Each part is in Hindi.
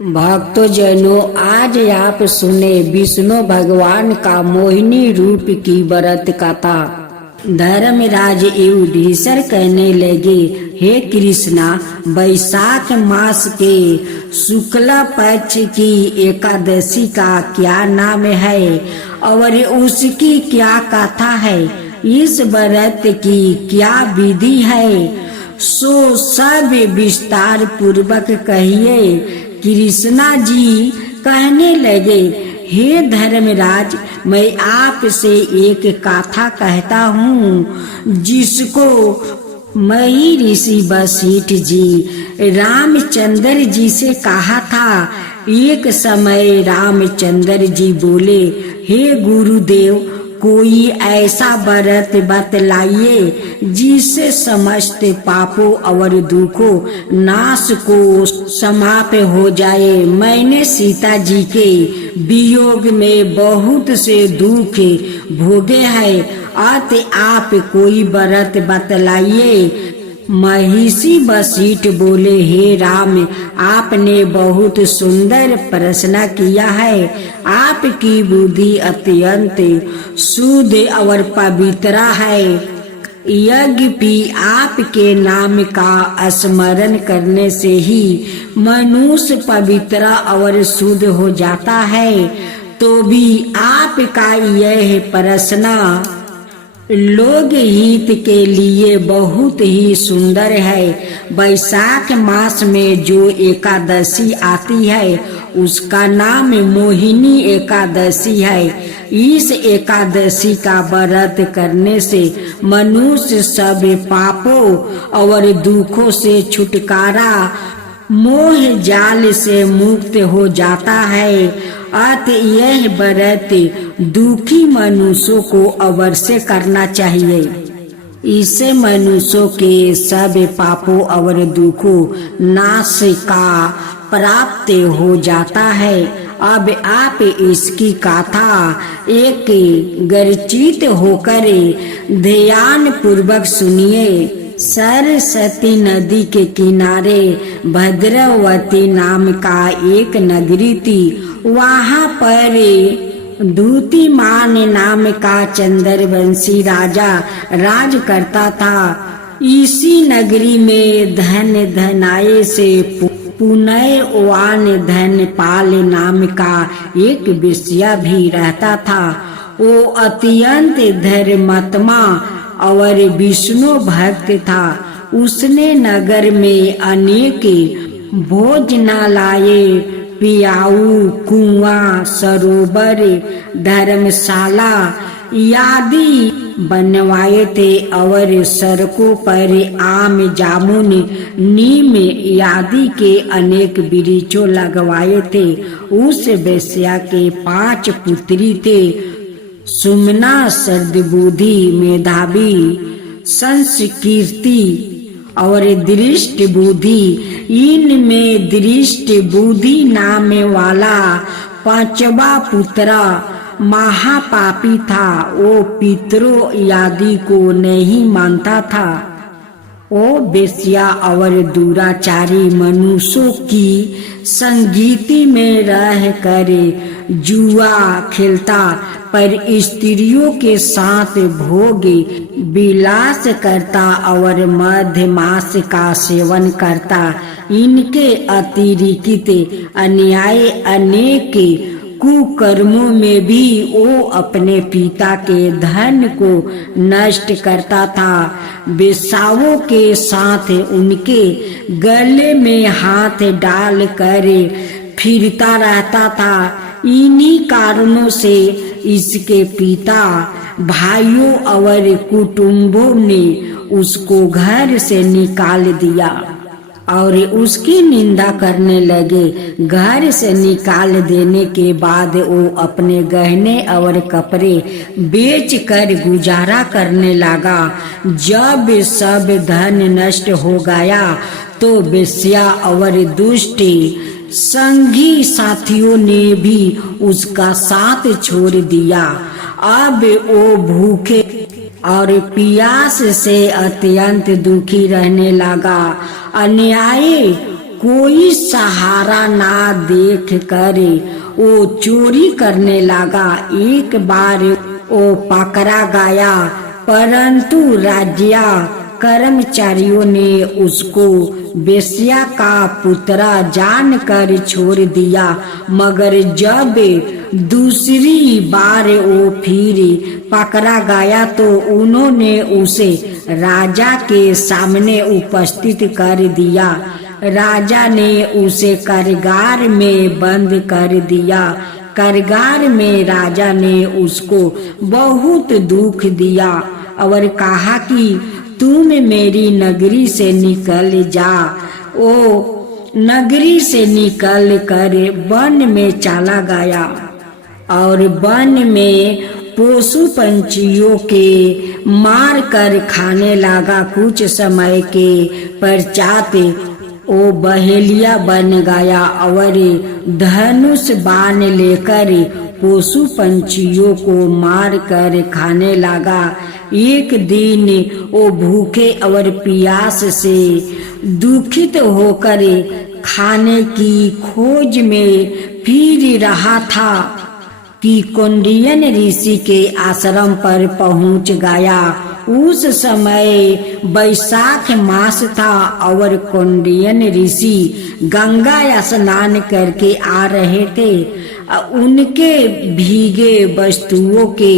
भक्तजनों, आज आप सुने विष्णु भगवान का मोहिनी रूप की व्रत कथा। धर्मराज युधिष्ठिर कहने लगे, हे कृष्णा, वैशाख मास के शुक्ल पक्ष की एकादशी का क्या नाम है और उसकी क्या कथा है? इस व्रत की क्या विधि है? सो सब विस्तार पूर्वक कहिए। कृष्णा जी कहने लगे, हे धर्मराज, मैं आपसे एक कथा कहता हूँ जिसको मही ऋषि वशिष्ठ जी रामचंद्र जी से कहा था। एक समय रामचंद्र जी बोले, हे गुरुदेव, कोई ऐसा व्रत बतलाइए जिससे समस्त पापों और दुखों नाश को समाप्त हो जाए। मैंने सीता जी के वियोग में बहुत से दुख भोगे हैं, अतः आप कोई व्रत बतलाइए। महिषी वशिष्ठ बोले, हे राम, आपने बहुत सुंदर प्रश्न किया है। आपकी बुद्धि अत्यंत शुद्ध और पवित्र है। यज्ञ भी आपके नाम का स्मरण करने से ही मनुष्य पवित्र और शुद्ध हो जाता है। तो भी आपका यह प्रश्न लोक हित के लिए बहुत ही सुंदर है। वैशाख मास में जो एकादशी आती है उसका नाम मोहिनी एकादशी है। इस एकादशी का व्रत करने से मनुष्य सब पापों और दुखों से छुटकारा, मोह जाल से मुक्त हो जाता है। अतः यह व्रत दुखी मनुष्यों को अवश्य करना चाहिए। इससे मनुष्यों के सब पापों और दुखों नाश का प्राप्त हो जाता है। अब आप इसकी कथा एक गर्चित होकर ध्यान पूर्वक सुनिए। सरस्वती नदी के किनारे भद्रवती नाम का एक नगरी थी। वहाँ पर दूतिमान नाम का चंद्रवंशी राजा राज करता था। इसी नगरी में धनाय से पुनर्वान धनपाल नाम का एक वेश्या भी रहता था। वो अत्यंत धर्मात्मा और विष्णु भक्त था। उसने नगर में अनेक भोजनालय, पियाऊ, कुआं, सरोवर, धर्मशाला आदि बनवाए थे और सड़कों पर आम, जामुन, नीम आदि के अनेक वृक्षों लगवाए थे। उस वेश्या के 5 पुत्री थे। सुमना सद्बुद्धि, मेधावी, संस्कीर्ति और दृष्ट बुद्धि। इनमें दृष्ट बुद्धि नाम वाला 5वां पुत्र महापापी था। वो पितरों आदि को नहीं मानता था। वो वेश्या और दुराचारी मनुष्यों की संगति में रह कर जुआ खेलता, पर स्त्रियों के साथ भोग विलास करता और मध्यमास का सेवन करता। इनके अतिरिक्त अन्याय अनेक कुकर्मों में भी वो अपने पिता के धन को नष्ट करता था। वेश्याओं के साथ उनके गले में हाथ डाल कर फिरता रहता था। इन्हीं कारणों से इसके पिता, भाइयों और कुटुंबों ने उसको घर से निकाल दिया और उसकी निंदा करने लगे। घर से निकाल देने के बाद वो अपने गहने और कपड़े बेच कर गुजारा करने लगा। जब सब धन नष्ट हो गया तो वेश्या और दुष्ट संगी साथियों ने भी उसका साथ छोड़ दिया। अब वो भूखे और प्यास से अत्यंत दुखी रहने लगा। अन्याय कोई सहारा ना देख कर वो चोरी करने लगा। एक बार वो पकड़ा गया, परंतु राज्य कर्मचारियों ने उसको वेश्या का पुत्र जानकर छोड़ दिया। मगर जब दूसरी बार वो फिर पकड़ा गया तो उन्होंने उसे राजा के सामने उपस्थित कर दिया। राजा ने उसे कारागार में बंद कर दिया। कारागार में राजा ने उसको बहुत दुख दिया और कहा कि तुम मेरी नगरी से निकल जा। वो नगरी से निकल कर वन में चला गया और वन में पशु पंछियों के मार कर खाने लगा। कुछ समय के पश्चात वो बहेलिया बन गया और धनुष बाण लेकर पशु पंछियों को मार कर खाने लगा। एक दिन वो भूखे और प्यास से दुखित होकर खाने की खोज में फिर रहा था कि कौंडिन्य ऋषि के आश्रम पर पहुंच गया। उस समय वैशाख मास था और कौंडिन्य ऋषि गंगा स्नान करके आ रहे थे। उनके भीगे वस्तुओं के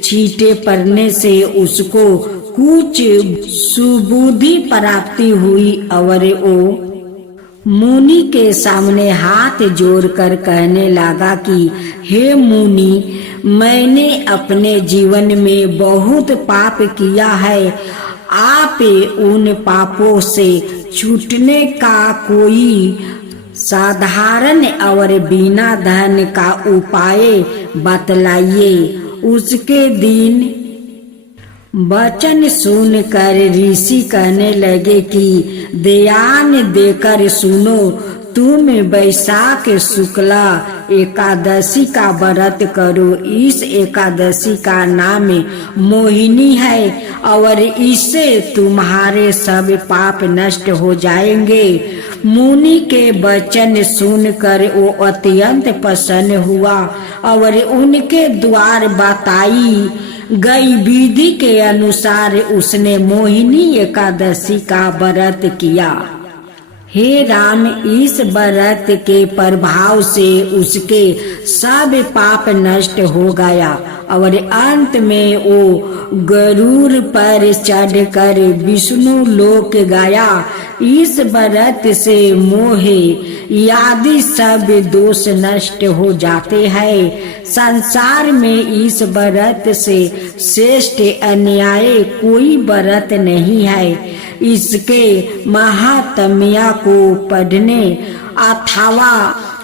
छींटे पड़ने से उसको कुछ सुबुद्धि प्राप्ति हुई और वो मुनि के सामने हाथ जोड़कर कहने लगा कि हे मुनि, मैंने अपने जीवन में बहुत पाप किया है। आप उन पापों से छूटने का कोई साधारण और बिना धन का उपाय बतलाइए। उसके दिन वचन सुनकर ऋषि कहने लगे कि ध्यान देकर सुनो, तुम वैशाख शुक्ला एकादशी का व्रत करो। इस एकादशी का नाम मोहिनी है और इससे तुम्हारे सब पाप नष्ट हो जाएंगे। मुनि के वचन सुनकर वो अत्यंत प्रसन्न हुआ और उनके द्वार बताई गई विधि के अनुसार उसने मोहिनी एकादशी का व्रत किया। हे राम, इस व्रत के प्रभाव से उसके सब पाप नष्ट हो गया और अंत में वो गरुड़ पर चढ़कर विष्णु लोक गया। इस व्रत से मोह आदि सब दोष नष्ट हो जाते हैं। संसार में इस व्रत से श्रेष्ठ अन्याय कोई व्रत नहीं है। इसके महात्म्य को पढ़ने अथवा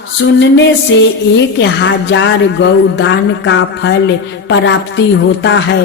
सुनने से 1000 गौदान का फल प्राप्ति होता है।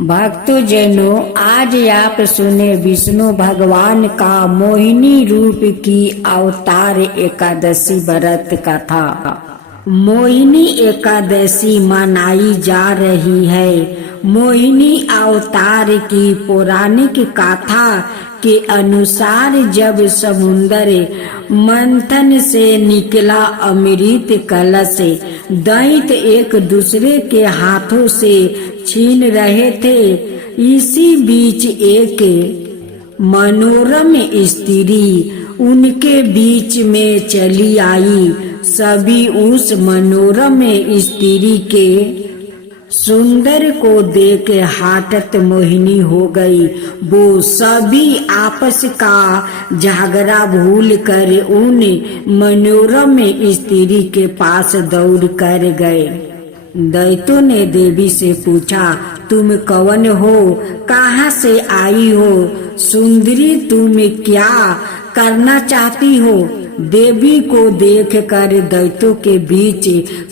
भक्तों जनों, आज आप सुने विष्णु भगवान का मोहिनी रूप की अवतार एकादशी व्रत कथा। मोहिनी एकादशी मनाई जा रही है। मोहिनी अवतार की पौराणिक कथा के अनुसार जब समुद्र मंथन से निकला अमृत कलश दैत्य एक दूसरे के हाथों से छीन रहे थे, इसी बीच एक मनोरम स्त्री उनके बीच में चली आई। सभी उस मनोरम स्त्री के सुंदर को देख हठत मोहिनी हो गई। वो सभी आपस का झगड़ा भूल कर उन मनोरम स्त्री के पास दौड़ कर गए। दैत्यों ने देवी से पूछा, तुम कौन हो, कहाँ से आई हो? सुंदरी, तुम क्या करना चाहती हो? देवी को देखकर दैत्यों के बीच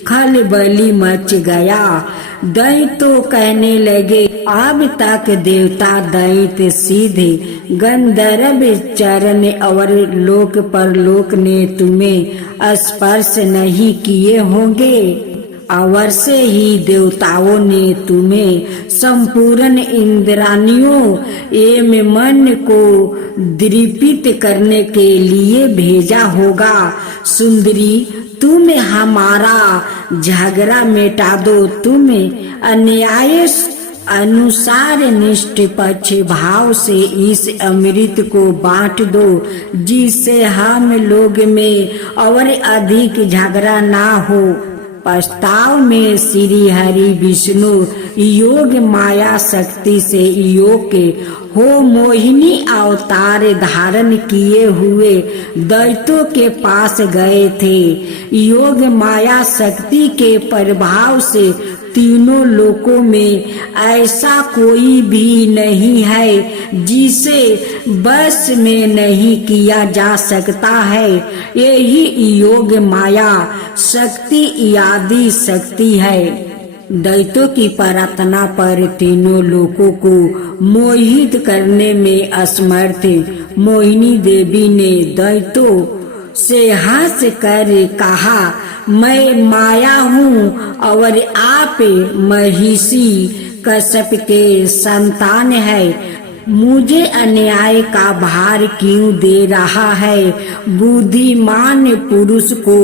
खलबली मच गया। दैत्य कहने लगे, अब तक देवता दैत्य सीधे गंधर्व चरण और लोक परलोक ने तुम्हें स्पर्श नहीं किए होंगे। अवश्य ही देवताओं ने तुम्हें संपूर्ण इंद्रानियों एवं मन को दीपित करने के लिए भेजा होगा। सुंदरी, तुम हमारा झगड़ा मिटा दो, तुम अन्याय अनुसार निष्पक्ष भाव से इस अमृत को बांट दो, जिससे हम लोग में और अधिक झगड़ा ना हो। प्रस्ताव में श्री हरि विष्णु योग माया शक्ति से योग के हो मोहिनी अवतार धारण किए हुए दैत्यों के पास गए थे। योग माया शक्ति के प्रभाव से तीनों लोकों में ऐसा कोई भी नहीं है जिसे बस में नहीं किया जा सकता है। यही योग माया शक्ति आदि शक्ति है। दैत्यों की प्रार्थना पर तीनों लोगों को मोहित करने में असमर्थ मोहिनी देवी ने दैत्यों से हंस कर कहा, मैं माया हूँ और आप महिषी कश्यप के संतान है। मुझे अन्याय का भार क्यों दे रहा है? बुद्धिमान पुरुष को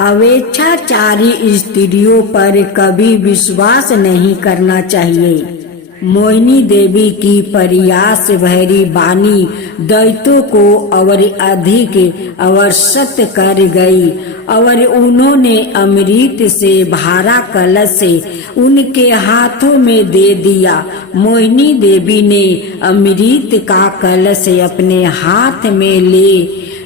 अवेच्छाचारी स्त्रियों पर कभी विश्वास नहीं करना चाहिए। मोहिनी देवी की प्रयास भरी वाणी दैत्यों को और अधिक अवशत कर गई और उन्होंने अमृत से भरा कलश से उनके हाथों में दे दिया। मोहिनी देवी ने अमृत का कलश अपने हाथ में ले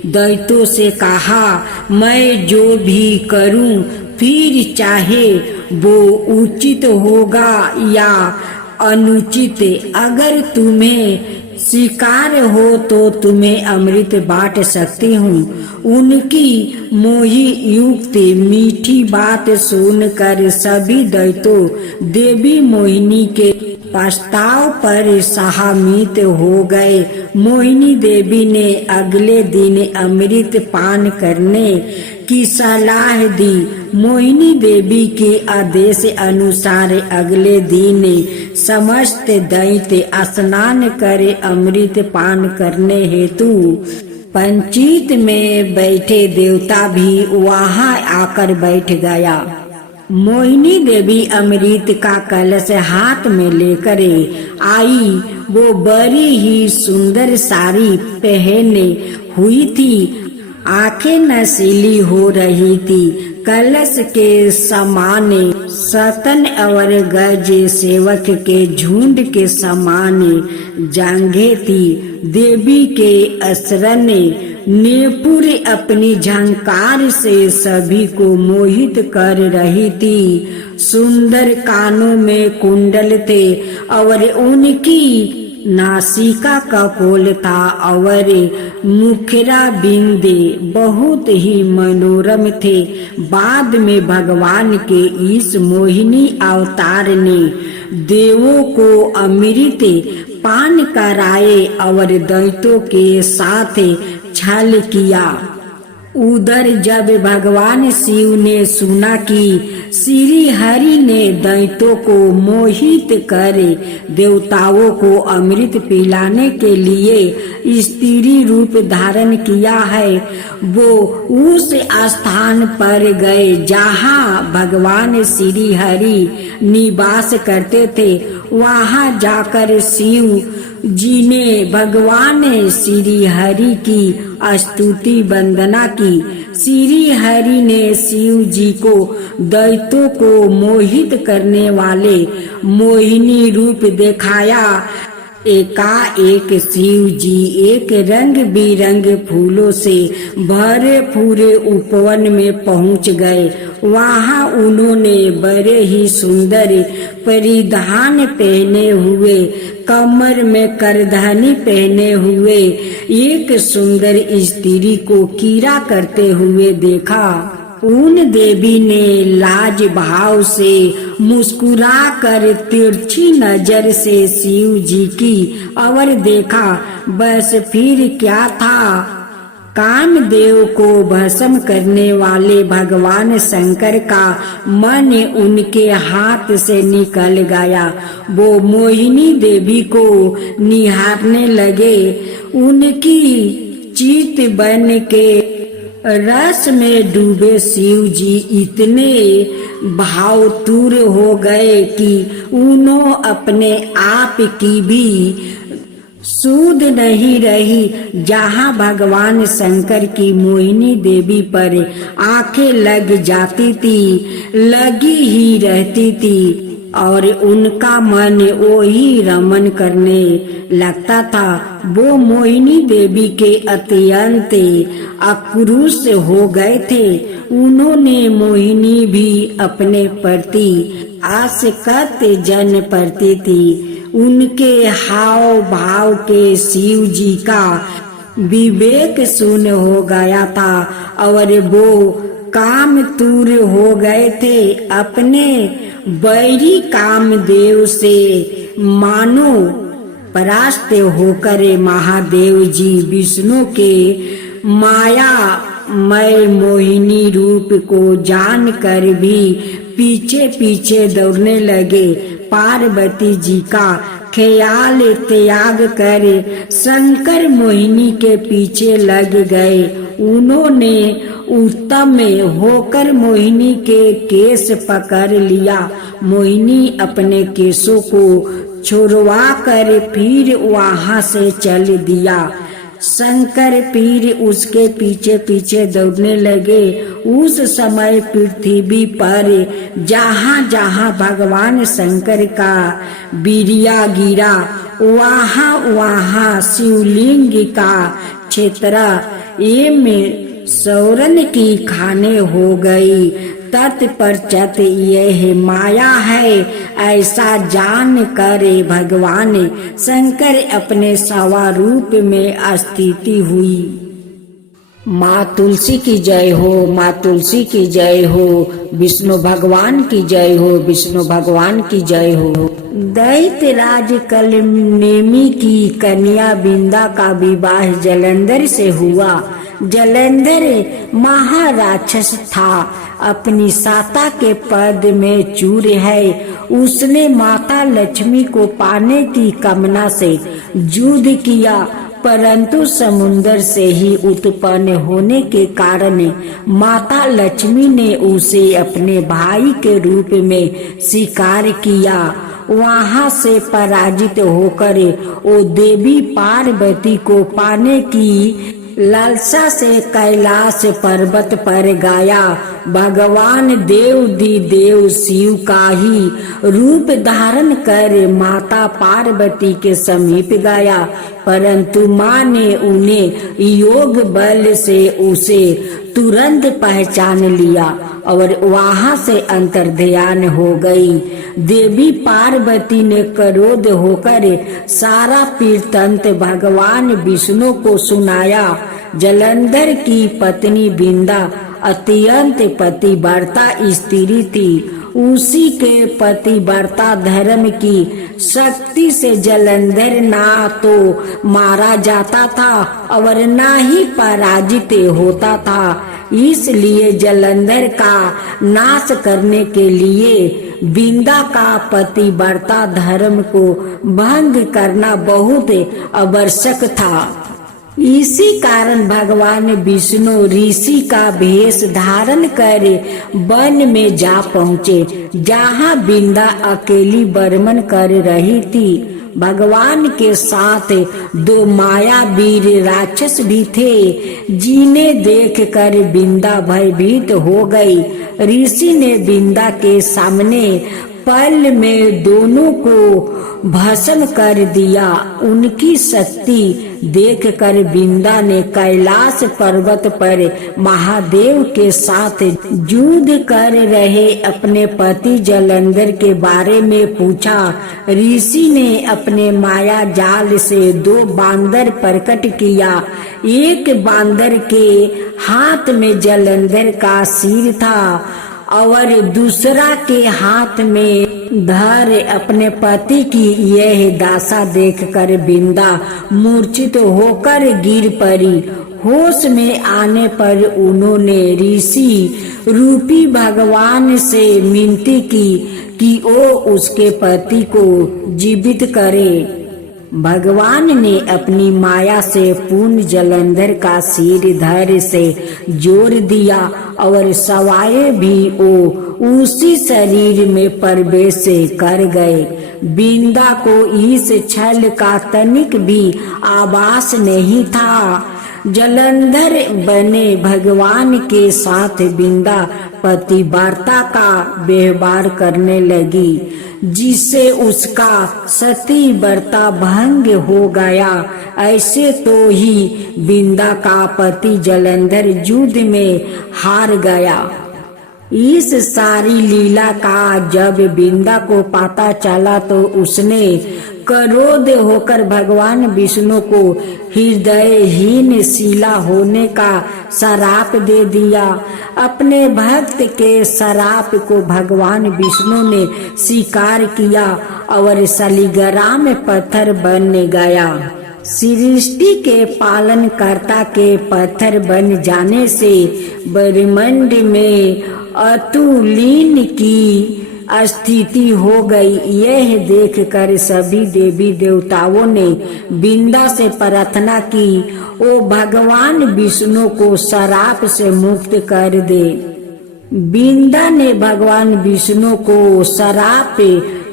दैत्यों से कहा, मैं जो भी करूं फिर चाहे वो उचित होगा या अनुचित, अगर तुम्हें स्वीकार हो तो तुम्हें अमृत बांट सकती हूँ। उनकी मोही युक्त मीठी बात सुनकर सभी दैत्यों देवी मोहिनी के प्रस्ताव पर सहमत हो गए। मोहिनी देवी ने अगले दिन अमृत पान करने की सलाह दी। मोहिनी देवी के आदेश अनुसार अगले दिन समस्त दैत्य स्नान करे अमृत पान करने हेतु पंचित में बैठे देवता भी वहां आकर बैठ गया। मोहिनी देवी अमृत का कलश हाथ में लेकर आई। वो बड़ी ही सुंदर साड़ी पहने हुई थी, आंखें नशीली हो रही थी। कलश के समान सतन और गज सेवक के झुंड के समान जांघें थी। देवी के असरन ने पूरे अपनी झंकार से सभी को मोहित कर रही थी। सुंदर कानों में कुंडल थे और उनकी नासिका कपोल था और मुखरा बिंदे बहुत ही मनोरम थे। बाद में भगवान के इस मोहिनी अवतार ने देवों को अमृत पान कराए और दैत्यों के साथ छल किया। उधर जब भगवान शिव ने सुना कि श्री हरि ने दैत्यों को मोहित कर देवताओं को अमृत पिलाने के लिए स्त्री रूप धारण किया है, वो उस स्थान पर गए जहाँ भगवान श्री हरि निवास करते थे। वहाँ जाकर शिव जी ने भगवान श्री हरि की स्तुति वंदना की। श्री हरि ने शिव जी को दैत्यों को मोहित करने वाले मोहिनी रूप दिखाया। एकाएक शिव जी एक रंग बिरंग फूलों से भरे पूरे उपवन में पहुंच गए। वहां उन्होंने बड़े ही सुंदर परिधान पहने हुए, कमर में करधनी पहने हुए एक सुंदर स्त्री को कीड़ा करते हुए देखा। उन देवी ने लाज भाव से मुस्कुरा कर तिरछी नजर से शिव जी की और देखा। बस फिर क्या था, कामदेव को भस्म करने वाले भगवान शंकर का मन उनके हाथ से निकल गया। वो मोहिनी देवी को निहारने लगे। उनकी चित बन के रस में डूबे शिव जी इतने भावतुर हो गए कि उन्होंने अपने आप की भी सूध नहीं रही। जहाँ भगवान शंकर की मोहिनी देवी पर आंखें लग जाती थी, लगी ही रहती थी और उनका मन वही रमन करने लगता था। वो मोहिनी देवी के अत्यंत आक्रोश हो गए थे। उन्होंने मोहिनी भी अपने प्रति आसक्त जन पड़ती थी। उनके हाव भाव के शिव जी का विवेक शून्य हो गया था और वो कामतुर हो गए थे। अपने बैरी कामदेव से मानो परास्त होकर महादेव जी विष्णु के मायामय मोहिनी रूप को जानकर भी पीछे पीछे दौड़ने लगे। पार्वती जी का ख्याल त्याग कर शंकर मोहिनी के पीछे लग गए। उन्होंने उत्तम होकर मोहिनी के केस पकड़ लिया। मोहिनी अपने केसों को छुड़वा कर फिर वहां से चल दिया। शंकर फिर उसके पीछे पीछे दौड़ने लगे। उस समय पृथ्वी पर जहाँ जहाँ भगवान शंकर का बीरिया गिरा, वहाँ वहाँ शिवलिंग का क्षेत्र में सौरन की खाने हो गई। तत्पश्चात यह माया है ऐसा जान कर भगवान शंकर अपने स्वरूप में स्थिति हुई। माँ तुलसी की जय हो, माँ तुलसी की जय हो, विष्णु भगवान की जय हो, विष्णु भगवान की जय हो। दैत्यराज कलनेमी की कन्या बिंदा का विवाह जलंधर से हुआ। जलंधर महाराक्षस था, अपनी साता के पद में चूर है। उसने माता लक्ष्मी को पाने की कामना से युद्ध किया, परंतु समुद्र से ही उत्पन्न होने के कारण माता लक्ष्मी ने उसे अपने भाई के रूप में स्वीकार किया। वहां से पराजित होकर वो देवी पार्वती को पाने की लालसा से कैलाश पर्वत पर गया। भगवान देव शिव का ही रूप धारण कर माता पार्वती के समीप गया, परंतु माँ ने उन्हें योग बल से उसे तुरंत पहचान लिया और वहां से अंतर्ध्यान हो गई। देवी पार्वती ने क्रोध होकर सारा वृत्तांत भगवान विष्णु को सुनाया। जलंधर की पत्नी बिंदा अत्यंत पतिव्रता स्त्री थी। उसी के पतिव्रता धर्म की शक्ति से जलंधर ना तो मारा जाता था और ना ही पराजित होता था। इसलिए जलंधर का नाश करने के लिए बिंदा का पतिव्रता धर्म को भंग करना बहुत आवश्यक था। इसी कारण भगवान विष्णु ऋषि का भेष धारण कर वन में जा पहुँचे, जहाँ बिंदा अकेली बर्मन कर रही थी। भगवान के साथ दो मायावीर राक्षस भी थे, जिन्हें देखकर बिंदा भयभीत हो गई। ऋषि ने बिंदा के सामने पल में दोनों को भस्म कर दिया। उनकी शक्ति देखकर बिंदा ने कैलाश पर्वत पर महादेव के साथ युद्ध कर रहे अपने पति जलंधर के बारे में पूछा। ऋषि ने अपने माया जाल से दो बांदर प्रकट किया। एक बांदर के हाथ में जलंधर का सिर था और दूसरा के हाथ में धर। अपने पति की यह दशा देखकर बिंदा मूर्छित होकर गिर पड़ी। होश में आने पर उन्होंने ऋषि रूपी भगवान से विनती की कि वो उसके पति को जीवित करे। भगवान ने अपनी माया से पूर्ण जलंधर का सिर धड़ से जोड़ दिया और सवाए भी वो उसी शरीर में प्रवेश कर गए। बिंदा को इस छल का तनिक भी आभास नहीं था। जलंधर बने भगवान के साथ बिंदा पतिव्रता का व्यवहार करने लगी, जिससे उसका सती व्रता भंग हो गया। ऐसे तो ही बिंदा का पति जलंधर युद्ध में हार गया। इस सारी लीला का जब बिंदा को पता चला तो उसने क्रोध होकर भगवान विष्णु को हृदयहीन शिला होने का श्राप दे दिया। अपने भक्त के श्राप को भगवान विष्णु ने स्वीकार किया और शालिग्राम पत्थर बन गया। सृष्टि के पालनकर्ता के पत्थर बन जाने से ब्रह्मांड में अतुलिन की स्थिति हो गई। यह देखकर सभी देवी देवताओं ने बिंदा से प्रार्थना की, ओ भगवान विष्णु को श्राप से मुक्त कर दे। बिंदा ने भगवान विष्णु को श्राप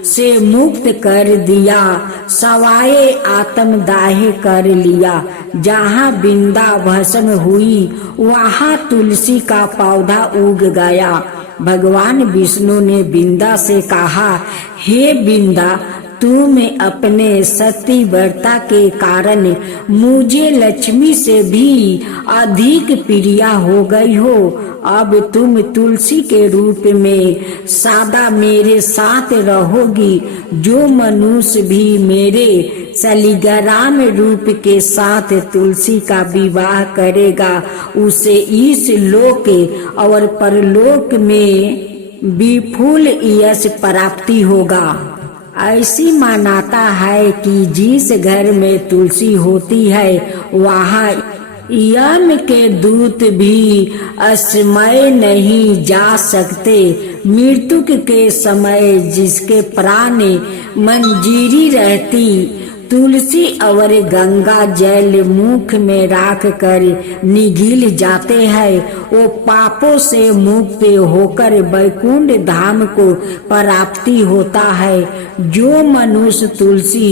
से मुक्त कर दिया, सवाए आत्मदाह कर लिया। जहाँ बिंदा भस्म हुई वहाँ तुलसी का पौधा उग गया। भगवान विष्णु ने बिंदा से कहा, हे बिंदा, तुम अपने सती व्रता के कारण मुझे लक्ष्मी से भी अधिक प्रिया हो गई हो। अब तुम तुलसी के रूप में सदा मेरे साथ रहोगी। जो मनुष्य भी मेरे शालिग्राम रूप के साथ तुलसी का विवाह करेगा उसे इस लोक और परलोक में विपुल यश प्राप्ति होगा। ऐसी मान्यता है कि जिस घर में तुलसी होती है वहाँ यम के दूत भी असमय नहीं जा सकते। मृत्यु के समय जिसके प्राण मंजीरी रहती, तुलसी और गंगा जल मुख में राख कर निगल जाते हैं। वो पापों से मुक्त होकर वैकुंठ धाम को प्राप्ति होता है। जो मनुष्य तुलसी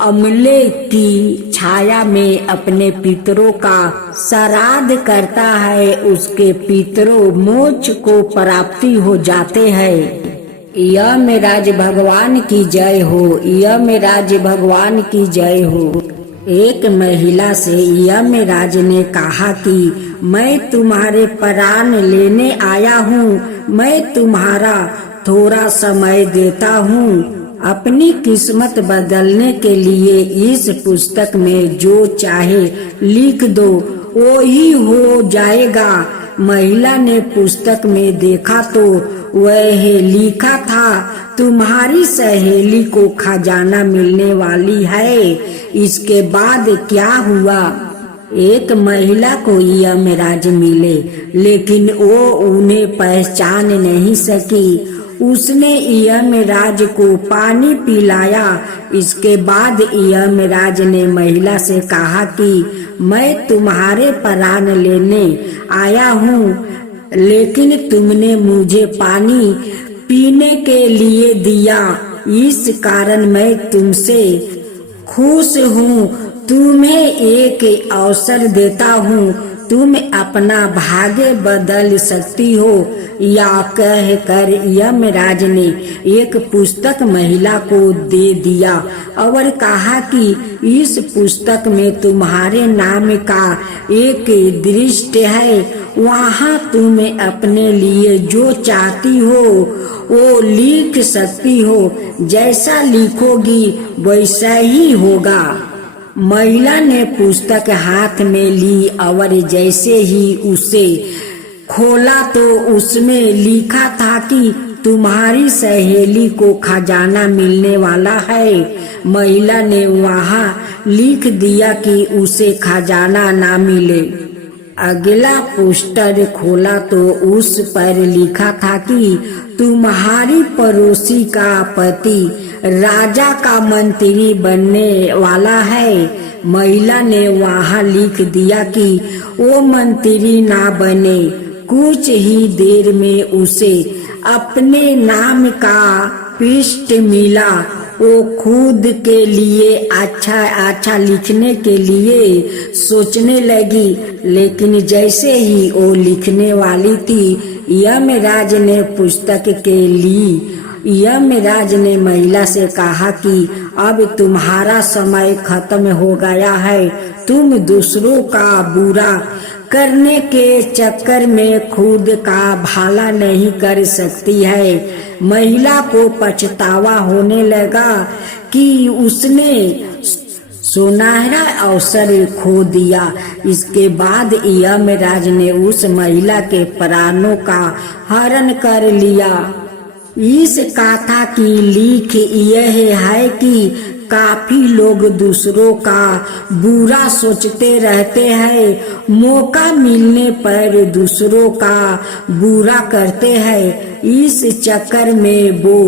अमले की छाया में अपने पितरों का श्राद्ध करता है उसके पितरों मोक्ष को प्राप्ति हो जाते हैं। यमराज भगवान की जय हो, यमराज भगवान की जय हो। एक महिला से यमराज ने कहा कि मैं तुम्हारे प्राण लेने आया हूँ, मैं तुम्हारा थोड़ा समय देता हूँ। अपनी किस्मत बदलने के लिए इस पुस्तक में जो चाहे लिख दो, वो ही हो जाएगा। महिला ने पुस्तक में देखा तो वह लिखा था, तुम्हारी सहेली को खजाना मिलने वाली है। इसके बाद क्या हुआ? एक महिला को यमराज मिले, लेकिन वो उन्हें पहचान नहीं सकी। उसने यमराज को पानी पिलाया। इसके बाद यमराज ने महिला से कहा कि मैं तुम्हारे प्राण लेने आया हूँ, लेकिन तुमने मुझे पानी पीने के लिए दिया, इस कारण मैं तुमसे खुश हूँ। तुम्हें एक अवसर देता हूँ, तुम अपना भाग्य बदल सकती हो। या कहकर यमराज ने एक पुस्तक महिला को दे दिया और कहा कि इस पुस्तक में तुम्हारे नाम का एक दृष्टि है। वहाँ तुम अपने लिए जो चाहती हो वो लिख सकती हो। जैसा लिखोगी वैसा ही होगा। महिला ने पुस्तक हाथ में ली और जैसे ही उसे खोला तो उसमें लिखा था कि तुम्हारी सहेली को खजाना मिलने वाला है। महिला ने वहाँ लिख दिया कि उसे खजाना ना मिले। अगला पोस्टर खोला तो उस पर लिखा था कि तुम्हारी पड़ोसी का पति राजा का मंत्री बनने वाला है। महिला ने वहां लिख दिया कि वो मंत्री ना बने। कुछ ही देर में उसे अपने नाम का पृष्ठ मिला। वो खुद के लिए अच्छा लिखने के लिए सोचने लगी, लेकिन जैसे ही वो लिखने वाली थी, यमराज ने पुस्तक के ली। यमराज ने महिला से कहा कि अब तुम्हारा समय खत्म हो गया है। तुम दूसरों का बुरा करने के चक्कर में खुद का भला नहीं कर सकती है। महिला को पछतावा होने लगा कि उसने सुनहरा अवसर खो दिया। इसके बाद यमराज ने उस महिला के प्राणों का हरण कर लिया। इस गाथा की लिख यह है कि काफी लोग दूसरों का बुरा सोचते रहते हैं। मौका मिलने पर दूसरों का बुरा करते हैं। इस चक्कर में वो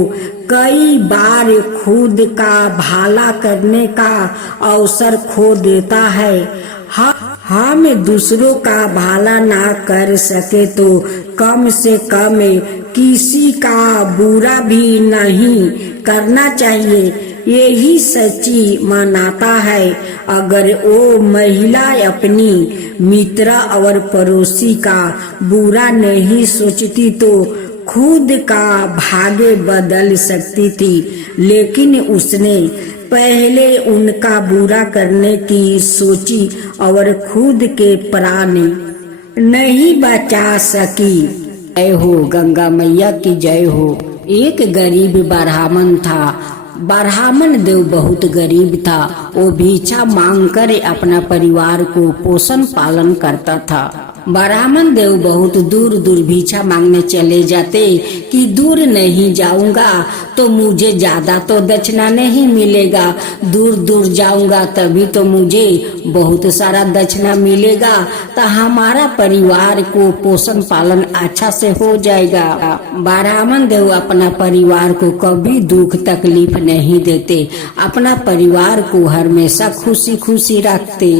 कई बार खुद का भला करने का अवसर खो देता है। हम दूसरों का भला ना कर सके तो कम से कम किसी का बुरा भी नहीं करना चाहिए। यही सच्ची मानता है। अगर वो महिला अपनी मित्र और पड़ोसी का बुरा नहीं सोचती तो खुद का भाग्य बदल सकती थी, लेकिन उसने पहले उनका बुरा करने की सोची और खुद के प्राण नहीं बचा सकी। जय हो गंगा मैया की जय हो। एक गरीब ब्राह्मण था। ब्राह्मण देव बहुत गरीब था। वो भिक्षा मांगकर अपना परिवार को पोषण पालन करता था। ब्राह्मण देव बहुत दूर दूर भिक्षा मांगने चले जाते कि दूर नहीं जाऊंगा तो मुझे ज्यादा तो दक्षिणा नहीं मिलेगा, दूर दूर जाऊंगा तभी तो मुझे बहुत सारा दक्षिणा मिलेगा, तो हमारा परिवार को पोषण पालन अच्छा से हो जाएगा। ब्राह्मण देव अपना परिवार को कभी दुख तकलीफ नहीं देते, अपना परिवार को हमेशा खुशी खुशी रखते।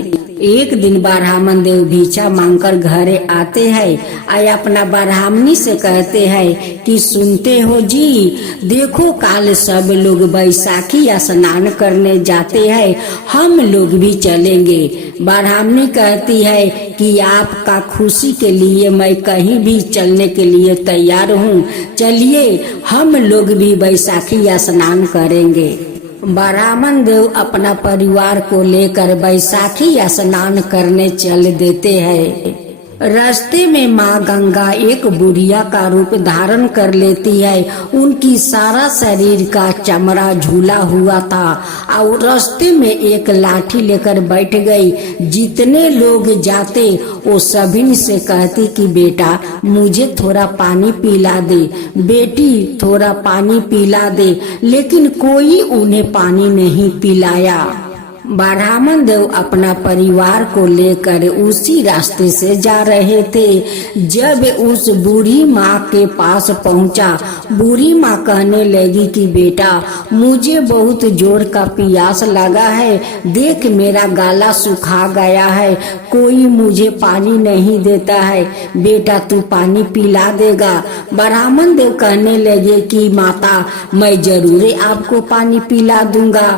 एक दिन ब्राह्मण देव भिक्षा मांगकर घरे आते हैं और अपना ब्राह्मणी से कहते हैं कि सुनते हो जी, देखो काल सब लोग बैसाखी स्नान करने जाते हैं, हम लोग भी चलेंगे। ब्राह्मणी कहती है कि आपका खुशी के लिए मैं कहीं भी चलने के लिए तैयार हूँ, चलिए हम लोग भी बैसाखी स्नान करेंगे। ब्राह्मण देव अपना परिवार को लेकर बैसाखी स्नान करने चल देते हैं। रास्ते में माँ गंगा एक बुढ़िया का रूप धारण कर लेती है। उनकी सारा शरीर का चमड़ा झूला हुआ था और रास्ते में एक लाठी लेकर बैठ गई। जितने लोग जाते वो सभी से कहती कि बेटा मुझे थोड़ा पानी पिला दे, बेटी थोड़ा पानी पिला दे, लेकिन कोई उन्हें पानी नहीं पिलाया। ब्राह्मण देव अपना परिवार को लेकर उसी रास्ते से जा रहे थे। जब उस बूढ़ी माँ के पास पहुँचा, बूढ़ी माँ कहने लगी कि बेटा मुझे बहुत जोर का प्यास लगा है, देख मेरा गला सूखा गया है, कोई मुझे पानी नहीं देता है, बेटा तू पानी पिला देगा। ब्राह्मण देव कहने लगे कि माता मैं जरूर आपको पानी पिला दूंगा।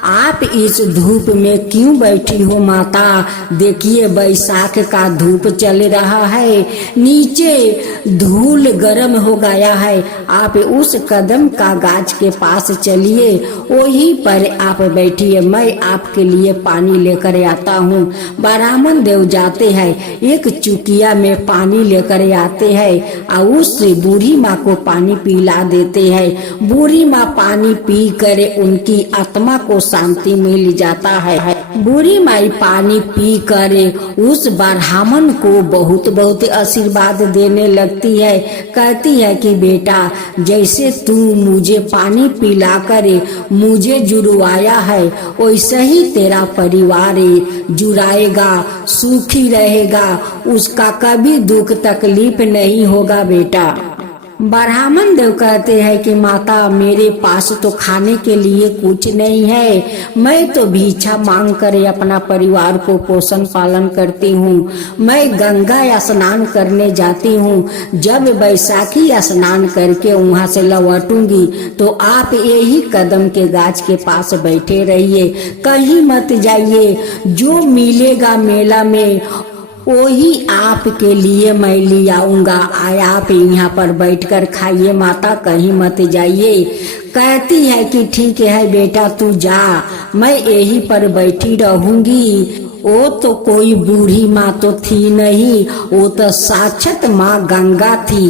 आप इस धूप में क्यों बैठी हो माता? देखिए बैसाख का धूप चल रहा है, नीचे धूल गर्म हो गया है, आप उस कदम का गाछ के पास चलिए, वहीं पर आप बैठिए, मैं आपके लिए पानी लेकर आता हूँ। ब्राह्मण देव जाते हैं, एक चुकिया में पानी लेकर आते हैं और उससे बूढ़ी माँ को पानी पिला देते हैं। बूढ़ी माँ पानी पी कर उनकी आत्मा को शांति मिल जाता है। बूढ़ी माई पानी पी कर उस ब्राह्मण को बहुत बहुत आशीर्वाद देने लगती है। कहती है कि बेटा, जैसे तू मुझे पानी पिलाकर मुझे जुड़वाया है, वैसे ही तेरा परिवार जुड़ाएगा, सुखी रहेगा, उसका कभी दुख तकलीफ नहीं होगा बेटा। ब्राह्मण देव कहते हैं कि माता, मेरे पास तो खाने के लिए कुछ नहीं है, मैं तो भिक्षा मांग कर अपना परिवार को पोषण पालन करती हूँ। मैं गंगा स्नान करने जाती हूँ, जब बैसाखी स्नान करके वहाँ से लौटूंगी तो आप यही कदम के गाछ के पास बैठे रहिए, कहीं मत जाइए। जो मिलेगा मेला में वही आपके लिए मैं ले आऊंगा, आप यहाँ पर बैठकर खाइए माता, कहीं मत जाइए। कहती है कि ठीक है बेटा, तू जा, मैं यहीं पर बैठी रहूंगी। वो तो कोई बूढ़ी माँ तो थी नहीं, वो तो साक्षात माँ गंगा थी।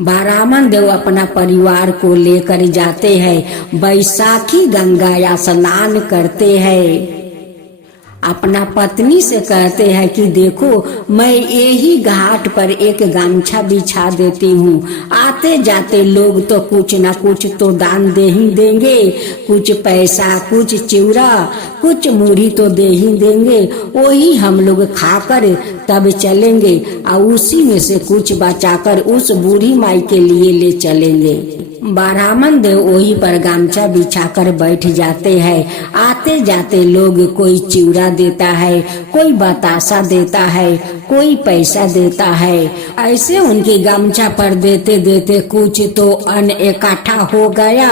ब्राह्मण देव अपना परिवार को लेकर जाते हैं, बैसाखी गंगा स्नान करते हैं। अपना पत्नी से कहते हैं कि देखो, मैं यही घाट पर एक गमछा बिछा देती हूँ, आते जाते लोग तो कुछ ना कुछ तो दान दे ही देंगे, कुछ पैसा, कुछ चिवड़ा, कुछ मुढ़ी तो दे ही देंगे, वही हम लोग खाकर तब चलेंगे और उसी में से कुछ बचाकर उस बूढ़ी माई के लिए ले चलेंगे। ब्राह्मण देव वही पर गामछा बिछाकर बैठ जाते हैं। आते जाते लोग कोई चिवड़ा देता है, कोई बतासा देता है, कोई पैसा देता है। ऐसे उनके गामछा पर देते देते कुछ तो अन्न इकट्ठा हो गया।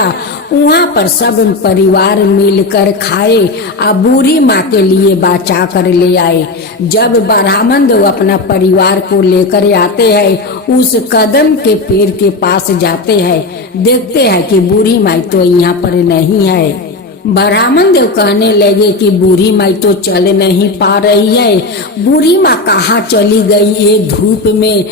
वहाँ पर सब परिवार मिलकर खाए और बूढ़ी माँ के लिए बचा कर ले आए। जब ब्राह्मण देव अपना परिवार को लेकर आते हैं, उस कदम के पेड़ के पास जाते हैं, देखते हैं कि बूढ़ी माई तो यहाँ पर नहीं है। ब्राह्मण देव कहने लगे कि बूढ़ी माई तो चल नहीं पा रही है, बूढ़ी माँ कहाँ चली गई ये धूप में?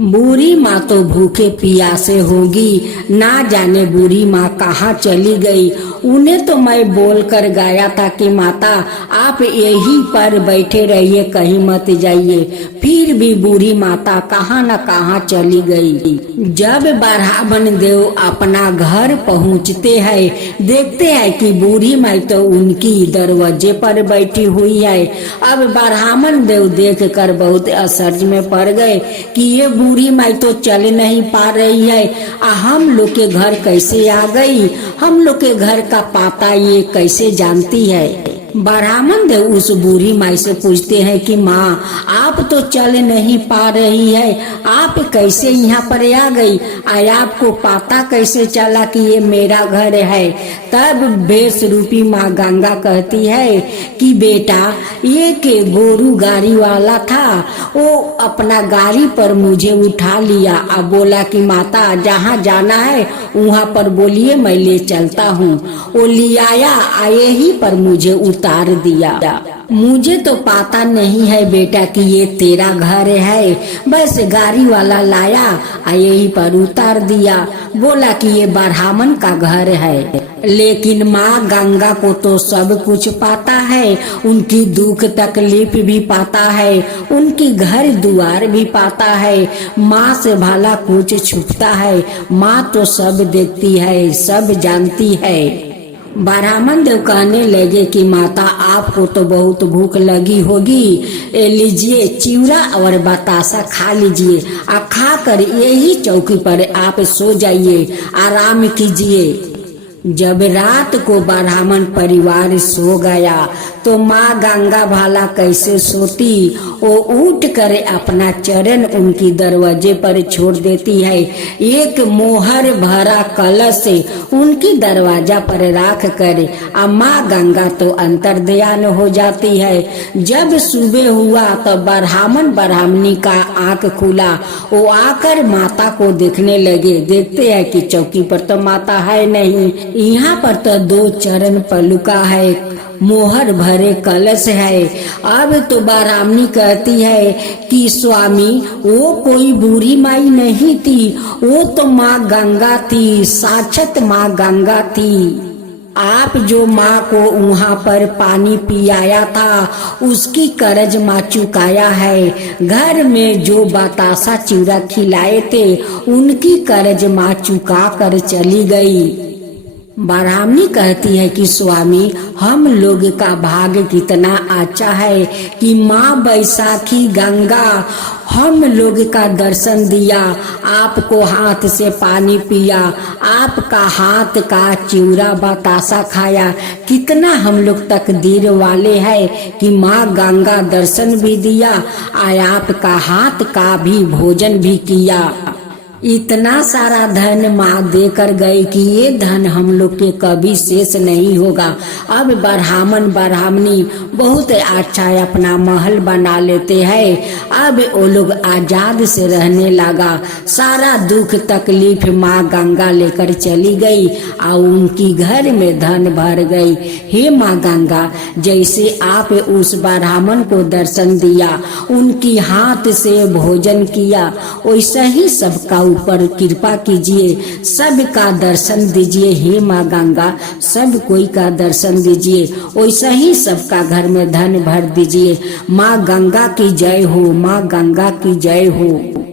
बूढ़ी माँ तो भूखे प्यासे होगी, ना जाने बूढ़ी माँ कहाँ चली गई। उन्हें तो मैं बोल कर गया था कि माता आप यहीं पर बैठे रहिए, कहीं मत जाइए, फिर भी बूढ़ी माता कहाँ न कहाँ चली गई। जब ब्राह्मण देव अपना घर पहुँचते हैं, देखते हैं कि बूढ़ी माई तो उनकी दरवाजे पर बैठी हुई है। अब ब्राह्मण देव देख कर बहुत आश्चर्य में पड़ गए कि ये बूढ़ी माई तो चल नहीं पा रही है, हम लोग के घर कैसे आ गई, हम लोग के घर का पता ये कैसे जानती है। ब्राह्मण देव उस बूढ़ी माई से पूछते हैं कि माँ आप तो चल नहीं पा रही है, आप कैसे यहाँ पर आ गई, आपको पता कैसे चला कि ये मेरा घर है? तब बेस रूपी माँ गंगा कहती है कि बेटा, ये के गोरू गाड़ी वाला था, वो अपना गाड़ी पर मुझे उठा लिया और बोला कि माता जहाँ जाना है वहाँ पर बोलिए, मैं ले चलता हूँ। वो ले आया, आए ही पर मुझे उतार दिया। मुझे तो पता नहीं है बेटा कि ये तेरा घर है, बस गाड़ी वाला लाया और यहीं पर उतार दिया, बोला कि ये ब्राह्मण का घर है। लेकिन माँ गंगा को तो सब कुछ पता है, उनकी दुख तकलीफ भी पता है, उनकी घर दुआर भी पता है। माँ से भला कुछ छुपता है? माँ तो सब देखती है, सब जानती है। ब्राह्मण देव कहने लगे कि माता आपको तो बहुत भूख लगी होगी, लीजिए चिवड़ा और बतासा खा लीजिए, और खाकर यही चौकी पर आप सो जाइए, आराम कीजिए। जब रात को ब्राह्मण परिवार सो गया तो माँ गंगा भाला कैसे सोती? वो उठ कर अपना चरण उनकी दरवाजे पर छोड़ देती है। एक मोहर भरा कलश से उनकी दरवाजा पर रख कर माँ गंगा तो अंतर्ध्यान हो जाती है। जब सुबह हुआ तो ब्राह्मण ब्राह्मणी का आंख खुला, वो आकर माता को देखने लगे। देखते हैं कि चौकी पर तो माता है नहीं, यहाँ पर तो दो चरण पलुका है, मोहर भरे कलश है। अब तो ब्राह्मणी कहती है कि स्वामी वो कोई बूढ़ी माई नहीं थी, वो तो माँ गंगा थी, साक्षात माँ गंगा थी। आप जो माँ को वहाँ पर पानी पियाया था उसकी कर्ज माँ चुकाया है। घर में जो बतासा चिवड़ा खिलाए थे उनकी कर्ज माँ चुका कर चली गई। ब्राह्मणी कहती है कि स्वामी, हम लोग का भाग्य कितना अच्छा है कि माँ बैसाखी गंगा हम लोग का दर्शन दिया, आपको हाथ से पानी पिया, आपका हाथ का चिवड़ा बतासा खाया। कितना हम लोग तकदीर वाले हैं कि माँ गंगा दर्शन भी दिया और आपका हाथ का भी भोजन भी किया। इतना सारा धन माँ देकर गए कि ये धन हम लोग के कभी शेष नहीं होगा। अब ब्राह्मण ब्राह्मणी बहुत अच्छा अपना महल बना लेते हैं। अब वो लोग आजाद से रहने लगा। सारा दुख तकलीफ माँ गंगा लेकर चली गई और उनकी घर में धन भर गई। हे माँ गंगा, जैसे आप उस ब्राह्मण को दर्शन दिया, उनकी हाथ से भोजन किया, वैसा ही सबका ऊपर कृपा कीजिए, सबका दर्शन दीजिए। हे माँ गंगा, सब कोई का दर्शन दीजिए, वैसा ही सबका घर में धन भर दीजिए। माँ गंगा की जय हो, माँ गंगा की जय हो।